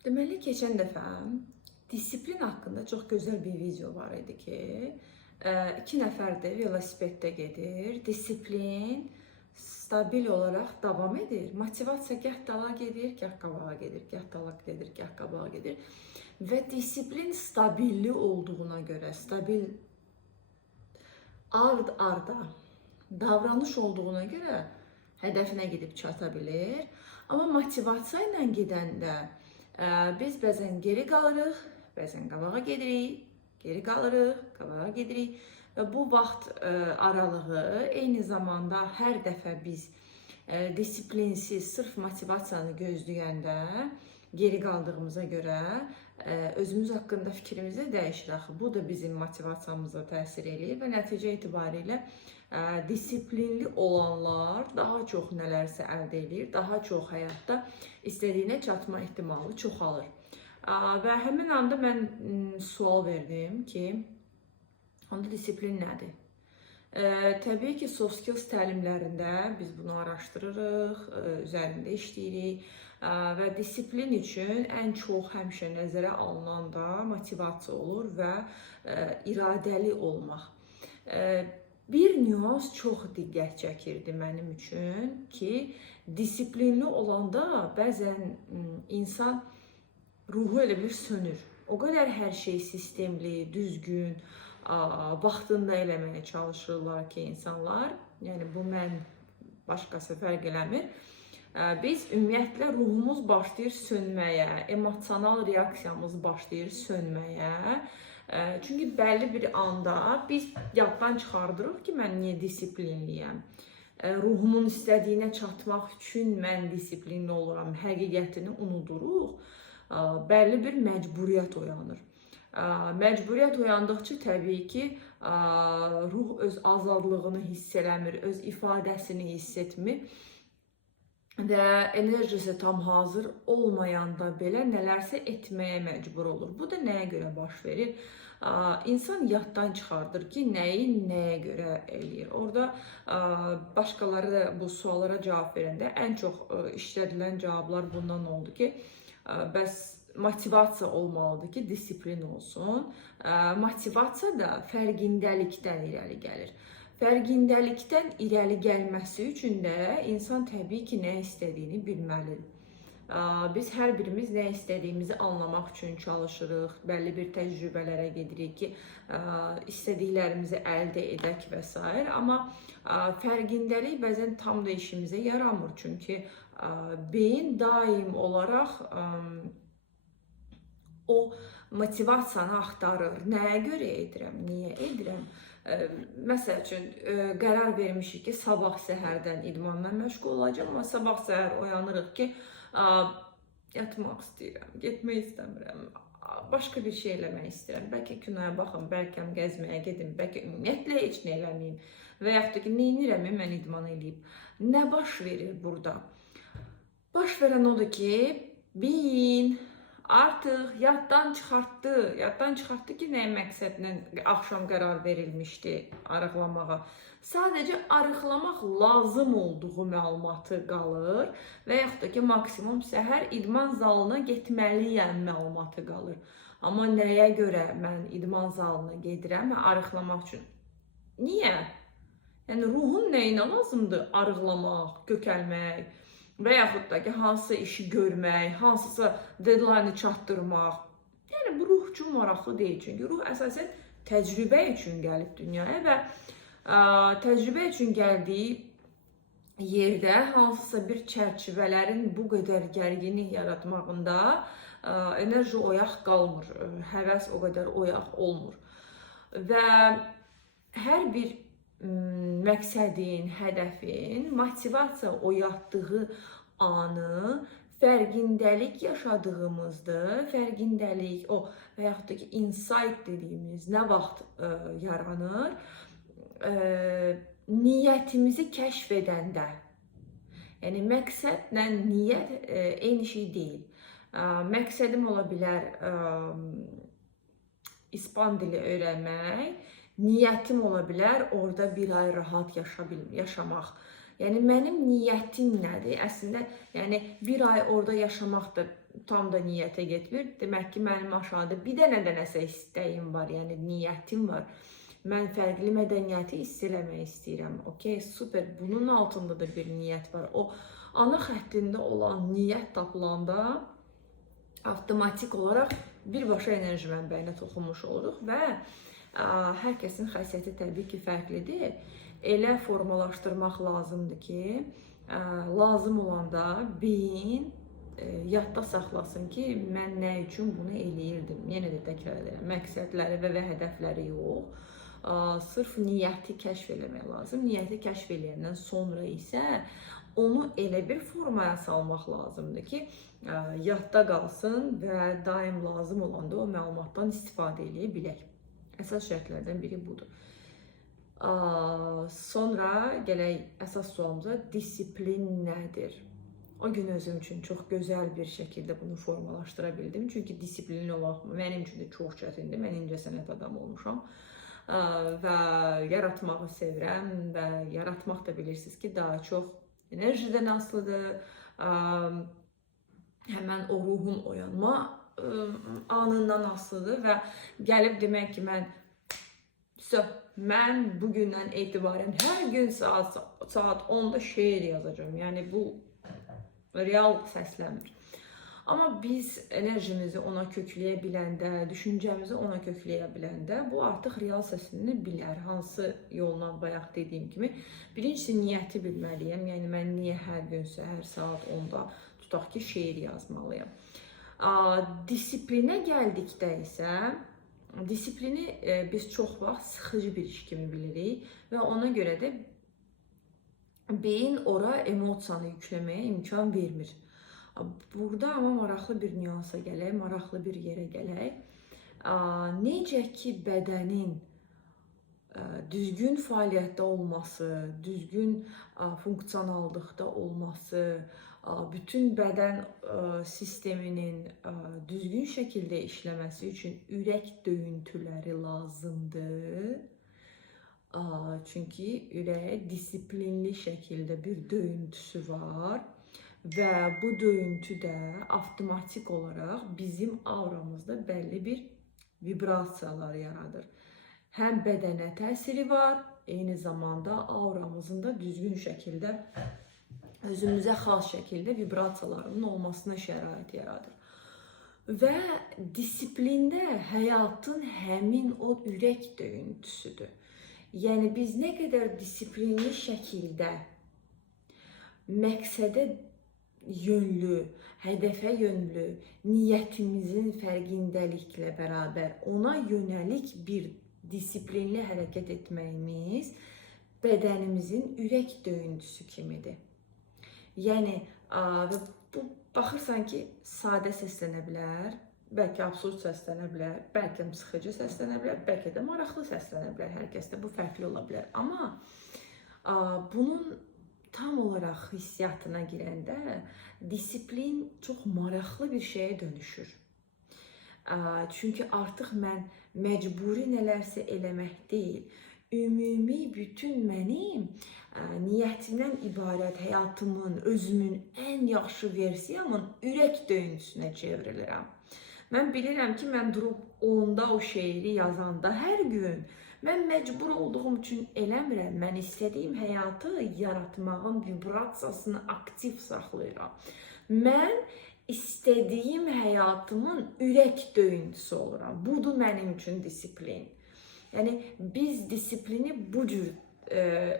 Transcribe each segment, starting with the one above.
Deməli, keçən dəfə disiplin haqqında çox gözəl bir video var idi ki, iki nəfərdir velosipeddə gedir. Disiplin stabil olaraq davam edir. Motivasiya gah dala gedir, gah qabağa gedir, gah dala gedir, gah qabağa gedir. Və disiplin stabilli olduğuna görə, stabil ard-arda davranış olduğuna görə hədəfinə gedib çata bilir. Amma motivasiya ilə gedəndə biz bəzən geri qalırıq, bəzən qabağa gedirik, geri qalırıq, qabağa gedirik və bu vaxt aralığı eyni zamanda hər dəfə biz disiplinsiz, sırf motivasiyanı gözləyəndə geri qaldığımıza görə özümüz haqqında fikrimizi dəyişir axı. Bu da bizim motivasiyamıza təsir eləyir və nəticə etibarilə disiplinli olanlar daha çox nələrsə əldə edir, daha çox həyatda istədiyinə çatma ehtimalı çoxalır. Və həmin anda mən sual verdim ki, onda disiplin nədir? Təbii ki, soft skills təlimlərində biz bunu araşdırırıq, üzərində işləyirik və disiplin üçün ən çox həmişə nəzərə alınan da motivasiya olur və iradəli olmaq. Bir nüans çox diqqət çəkirdi mənim üçün ki, disiplinli olanda bəzən insan ruhu elə bir sönür. O qədər hər şey sistemli, düzgün, vaxtında eləməyə çalışırlar ki, insanlar, yəni bu mən başqası fərq eləmir. Biz ümumiyyətlə ruhumuz başlayır sönməyə, emosional reaksiyamız başlayır sönməyə. Çünki bəlli bir anda biz yaddan çıxardırıq ki, mən niyə disiplinliyəm? Ruhumun istədiyinə çatmaq üçün mən disiplinli oluram, həqiqətini unuduruq. Bəlli bir məcburiyyət oyanır. Məcburiyyət oyandıqca təbii ki, ruh öz azadlığını hiss eləmir, öz ifadəsini hiss etmir və enerjisi tam hazır olmayanda belə nələrsə etməyə məcbur olur. Bu da nəyə görə baş verir? İnsan yaddan çıxardır ki, nəyi nəyə görə eləyir. Orada başqaları da bu suallara cavab verəndə ən çox işlədilən cavablar bundan oldu ki, bəs motivasiya olmalıdır ki, disiplin olsun. Motivasiya da fərqindəlikdən irəli gəlir. Fərqindəlikdən irəli gəlməsi üçün də insan təbii ki, nə istədiyini bilməlidir. Biz hər birimiz nə istədiyimizi anlamaq üçün çalışırıq, bəlli bir təcrübələrə gedirik ki, istədiklərimizi əldə edək və s. Amma fərqindəlik bəzən tam da işimizə yaramır. Çünki beyin daim olaraq o motivasiyanı axtarır. Nəyə görə edirəm, niyə edirəm? Məsəl üçün, qərar vermişik ki, sabah səhərdən idmanla məşğul olacağım, amma sabah səhər oyanırıq ki, yatmaq istəyirəm, getmək istəmirəm, başqa bir şey eləmək istəyirəm. Bəlkə kinoya baxım, bəlkə gəzməyə gedim, bəlkə ümumiyyətlə heç nə eləməyim və yaxud da ki, neynirəm, mən idman eləyib. Nə baş verir burada? Baş verən odur ki, beyin artıq yaddan çıxartdı ki, nəyə məqsədlə axşam qərar verilmişdi arıqlamağa. Sadəcə arıqlamaq lazım olduğu məlumatı qalır və yaxud da ki, maksimum səhər idman zalına getməliyəm məlumatı qalır. Amma nəyə görə mən idman zalına gedirəm? Arıqlamaq üçün. Niyə? Yəni, ruhun nəyinə lazımdır? Arıqlamaq, kökəlmək və yaxud da ki, hansısa işi görmək, hansısa deadline-ı çatdırmaq. Yəni, bu ruh üçün maraqlı deyil. Çünki ruh əsasən təcrübə üçün gəlib dünyaya və təcrübə üçün gəldiyi yerdə hansısa bir çərçivələrin bu qədər gərginlik yaratmağında enerji oyaq qalmır, həvəs o qədər oyaq olmur. Və hər bir məqsədin, hədəfin motivasiya oyatdığı anı fərqindəlik yaşadığımızdır. Fərqindəlik, o və yaxud da ki, insight dediyimiz nə vaxt yaranır? Niyyətimizi kəşf edəndə. Yəni, məqsədlə niyyət eyni şey deyil. Məqsədim ola bilər İspan dili öyrənmək, niyyətim ola bilər orada bir ay rahat yaşamaq. Yəni, mənim niyyətim nədir? Əslində, yəni, bir ay orada yaşamaq da tam da niyyətə getmir. Demək ki, mənim aşağıda bir dənə də nəsə istəyim var, yəni niyyətim var. Mən fərqli mədəniyyəti hiss eləmək istəyirəm. Okay, super. Bunun altında da bir niyyət var. O ana xəttində olan niyyət tapılanda avtomatik olaraq birbaşa enerji mənbəyinə toxunmuş oluruq və hər kəsin xəssiyyəti təbii ki, fərqlidir. Elə formalaşdırmaq lazımdır ki, lazım olanda beyin yadda saxlasın ki, mən nə üçün bunu eləyirdim. Yenə də təkrar edirəm, məqsədləri və hədəfləri yox. Sırf niyyəti kəşf eləmək lazım. Niyyəti kəşf eləyəndən sonra isə onu elə bir formaya salmaq lazımdır ki, yadda qalsın və daim lazım olanda o məlumatdan istifadə edə bilək. Əsas şərtlərdən biri budur. Sonra gələk əsas sualımıza, disiplin nədir? O gün özüm üçün çox gözəl bir şəkildə bunu formalaşdıra bildim. Çünki disiplinli olmaq mənim üçün də çox çətindir. Mən incəsənət adamı olmuşam və yaratmağı sevirəm və yaratmaq da bilirsiniz ki, daha çox enerjidən asılıdır. Həmən o ruhun oyanma anından asılıdır və gəlib demək ki, mən bugündən etibarən hər gün saat 10-da şeir yazacağım. Yəni bu real səslənmir. Amma biz enerjimizi ona kökləyə biləndə, düşüncəmizi ona kökləyə biləndə bu artıq real səslənə bilər. Hansı yolla bayaq dediyim kimi, birincisi niyyəti bilməliyəm. Yəni mən niyə hər gün səhər saat 10-da tutaq ki, şeir yazmalıyam. Disiplinə gəldikdə isə, disiplini biz çox vaxt sıxıcı bir iş kimi bilirik və ona görə də beyin ora emosiyanı yükləməyə imkan vermir. Burada amma maraqlı bir nüansa gələk, maraqlı bir yerə gələk. Necə ki, bədənin düzgün fəaliyyətdə olması, düzgün funksionallıqda olması, bütün bədən sisteminin düzgün şəkildə işləməsi üçün ürək döyüntüləri lazımdır. Çünki ürəyə disiplinli şəkildə bir döyüntüsü var və bu döyüntü də avtomatik olaraq bizim auramızda bəlli bir vibrasiyalar yaradır. Həm bədənə təsiri var, eyni zamanda auramızın da düzgün şəkildə özümüzə xas şəkildə vibrasiyalarının olmasına şərait yaradır. Və disiplində həyatın həmin o ürək döyüntüsüdür. Yəni biz nə qədər disiplinli şəkildə məqsədə yönlü, hədəfə yönlü, niyyətimizin fərqindəliklə bərabər ona yönəlik bir disiplinli hərəkət etməyimiz bədənimizin ürək döyüntüsü kimidir. Yəni, bu baxırsan ki, sadə səslənə bilər, bəlkə absurd səslənə bilər, bəlkə sıxıcı səslənə bilər, bəlkə də maraqlı səslənə bilər. Hər kəsdə bu fərqli ola bilər. Amma bunun tam olaraq hissiyatına girəndə disiplin çox maraqlı bir şeyə dönüşür. Çünki artıq mən məcburi nələrsə eləmək deyil, ümumi bütün mənim niyyətimdən ibarət həyatımın, özümün ən yaxşı versiyamın ürək döyüntüsünə çevrilirəm. Mən bilirəm ki, mən durub onda o şeiri yazanda hər gün mən məcbur olduğum üçün eləmirəm. Mən istədiyim həyatı yaratmağın vibrasiyasını aktiv saxlayıram. Mən istədiyim həyatımın ürək döyüntüsü oluram. Budur mənim üçün disiplin. Yəni biz disiplini bu cür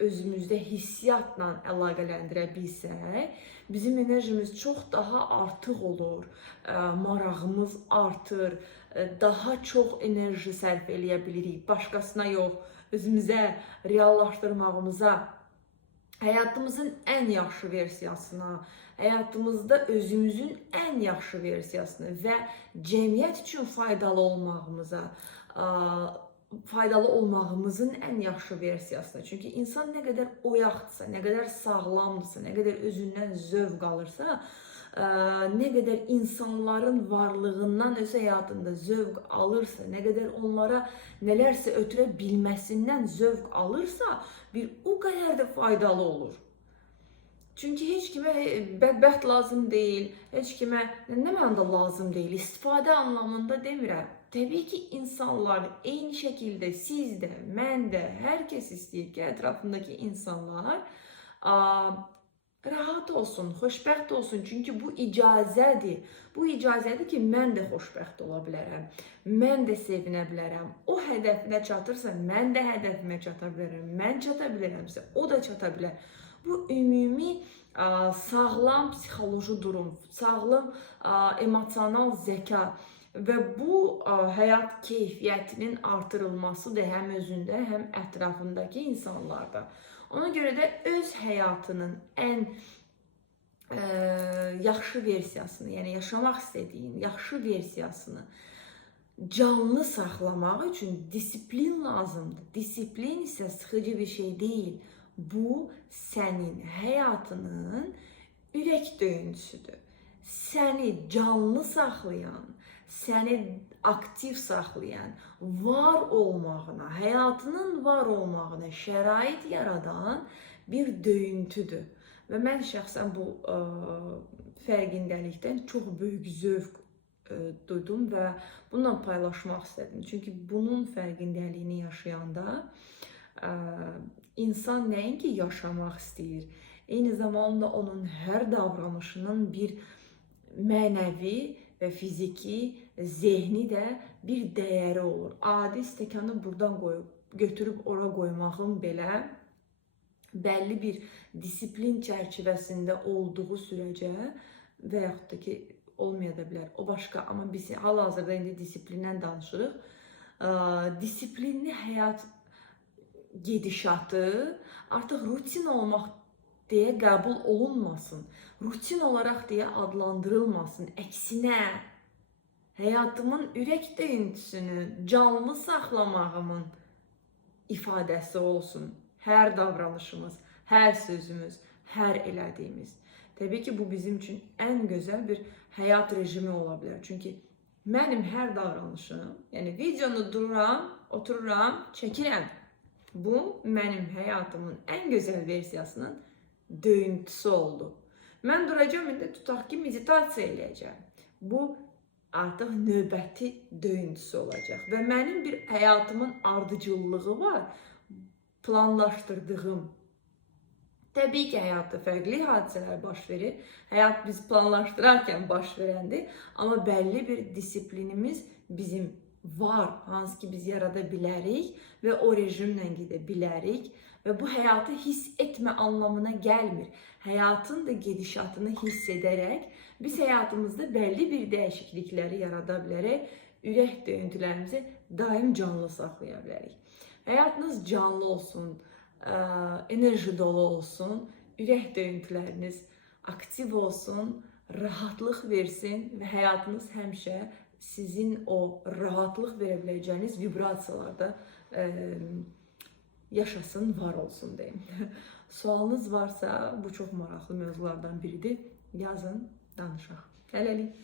özümüzdə hissiyatla əlaqələndirə bilsək, bizim enerjimiz çox daha artıq olur, marağımız artır, daha çox enerji sərf eləyə bilirik, başqasına yox, özümüzə, reallaşdırmağımıza, həyatımızın ən yaxşı versiyasına, həyatımızda özümüzün ən yaxşı versiyasını və cəmiyyət üçün faydalı olmağımızın ən yaxşı versiyasına. Çünki insan nə qədər oyaqdırsa, nə qədər sağlamdırsa, nə qədər özündən zövq alırsa, nə qədər insanların varlığından öz həyatında zövq alırsa, nə qədər onlara nələrsə ötürə bilməsindən zövq alırsa, bir o qədər də faydalı olur. Çünki heç kimə bədbəxt lazım deyil, heç kimə nə mənada lazım deyil, istifadə anlamında demirəm. Təbii ki, insanlar eyni şəkildə siz də, mən də, hər kəs istəyir ki, ətrafındakı insanlar rahat olsun, xoşbəxt olsun. Çünki bu icazədir. Bu icazədir ki, mən də xoşbəxt ola bilərəm. Mən də sevinə bilərəm. O hədəfinə çatırsa, mən də hədəfimə çata bilərəm. Mən çata bilərəmsə, o da çata bilər. Bu ümumi sağlam psixoloji durum, sağlam emosional zəka və bu həyat keyfiyyətinin artırılmasıdır həm özündə, həm ətrafındakı insanlarda. Ona görə də öz həyatının ən yaxşı versiyasını, yəni yaşamaq istədiyin yaxşı versiyasını canlı saxlamaq üçün disiplin lazımdır. Disiplin isə sıxıcı bir şey deyil. Bu sənin həyatının ürək döyüntüsüdür. Səni canlı saxlayan, səni aktiv saxlayan, var olmağına, həyatının var olmağına şərait yaradan bir döyüntüdür. Və mən şəxsən bu fərqindəlikdən çox böyük zövq duydum və bununla paylaşmaq istədim. Çünki bunun fərqindəliyini yaşayanda insan nəinki yaşamaq istəyir, eyni zamanda onun hər davranışının bir mənəvi və fiziki, zehni də bir dəyəri olur. Adi stəkanı buradan götürüb ora qoymağın belə bəlli bir disiplin çərçivəsində olduğu sürəcə və yaxud da ki, olmaya da bilər, o başqa. Amma biz hal-hazırda indi disiplindən danışırıq. Disiplinli həyat gedişatı artıq rutin olmaq deyə qəbul olunmasın. Rutin olaraq deyə adlandırılmasın. Əksinə, həyatımın ürək döyüntüsünü canlı saxlamağımın ifadəsi olsun. Hər davranışımız, hər sözümüz, hər elədiyimiz. Təbii ki, bu bizim üçün ən gözəl bir həyat rejimi ola bilər. Çünki mənim hər davranışım, yəni videonu dururam, otururam, çəkirəm. Bu, mənim həyatımın ən gözəl versiyasının döyüntüsü oldu. Mən duracağım, indi tutaq ki, meditasiya eləyəcəm. Bu, artıq növbəti döyüntüsü olacaq. Və mənim bir həyatımın ardıcıllığı var, planlaşdırdığım. Təbii ki, həyatda fərqli hadisələr baş verir. Həyat biz planlaşdırarkən baş verəndir. Amma bəlli bir disiplinimiz bizim var, hansı ki biz yarada bilərik və o rejimlə gedə bilərik və bu həyatı hiss etmə anlamına gəlmir. Həyatın da gedişatını hiss edərək biz həyatımızda bəlli bir dəyişiklikləri yarada bilərək ürək döyüntülərimizi daim canlı saxlaya bilərik. Həyatınız canlı olsun, enerji dolu olsun, ürək döyüntüləriniz aktiv olsun, rahatlıq versin və həyatınız həmişə sizin o rahatlıq verə biləcəyiniz vibrasiyalarda yaşasın, var olsun deyim. Sualınız varsa, bu çox maraqlı mövzulardan biridir. Yazın, danışaq. Hələlik.